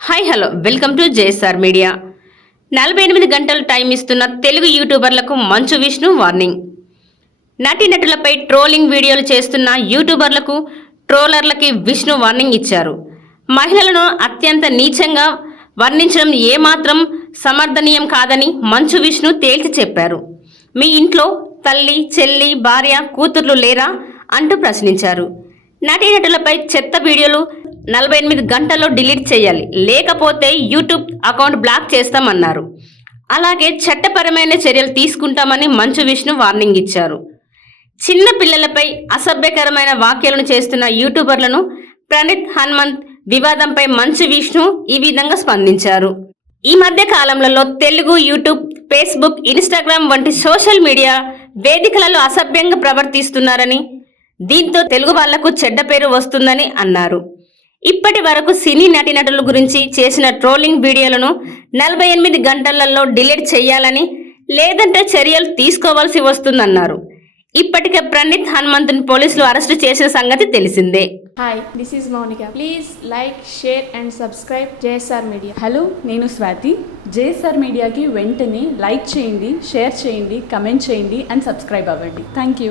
Hi hello. Welcome to JSR media. నలభై ఎనిమిది గంటలు టైం ఇస్తున్న తెలుగు యూట్యూబర్లకు మంచు విష్ణు వార్నింగ్. నటీనటులపై ట్రోలింగ్ వీడియోలు చేస్తున్న యూట్యూబర్లకు ట్రోలర్లకి విష్ణు వార్నింగ్ ఇచ్చారు. మహిళలను అత్యంత నీచంగా వర్ణించడం ఏమాత్రం సమర్థనీయం కాదని మంచు విష్ణు తేల్చి చెప్పారు. మీ ఇంట్లో తల్లి చెల్లి భార్య కూతుర్లు లేరా అంటూ ప్రశ్నించారు. నటీనటులపై చెత్త వీడియోలు నలభై ఎనిమిది గంటల్లో డిలీట్ చేయాలి. లేకపోతే యూట్యూబ్ అకౌంట్ బ్లాక్ చేస్తామన్నారు. అలాగే చట్టపరమైన చర్యలు తీసుకుంటామని మంచు విష్ణు వార్నింగ్ ఇచ్చారు. చిన్న పిల్లలపై అసభ్యకరమైన వ్యాఖ్యలను చేస్తున్న యూట్యూబర్లను ప్రణీత్ హనుమంత్ వివాదంపై మంచు విష్ణు ఈ విధంగా స్పందించారు. ఈ మధ్య కాలంలో తెలుగు యూట్యూబ్ ఫేస్బుక్ ఇన్స్టాగ్రామ్ వంటి సోషల్ మీడియా వేదికలలో అసభ్యంగా ప్రవర్తిస్తున్నారని దీంతో తెలుగు వాళ్ళకు చెడ్డ పేరు వస్తుందని అన్నారు. ఇప్పటి వరకు సినీ నటీనటుల గురించి చేసిన ట్రోలింగ్ వీడియోలను నలభై ఎనిమిది గంటలలో డిలీట్ చేయాలని లేదంటే చర్యలు తీసుకోవాల్సి వస్తుందన్నారు. ఇప్పటికే ప్రణీత్ హనుమంతుని పోలీసులు అరెస్టు చేసిన సంగతి తెలిసిందే. Hi, this is Monica. Please like, share, and subscribe JSR Media. Hello నేను స్వాతి. జేఎస్ఆర్ మీడియాకి వెంటనే లైక్ చేయండి షేర్ చేయండి కమెంట్ చేయండి అండ్ సబ్స్క్రైబ్ అవ్వండి. Thank you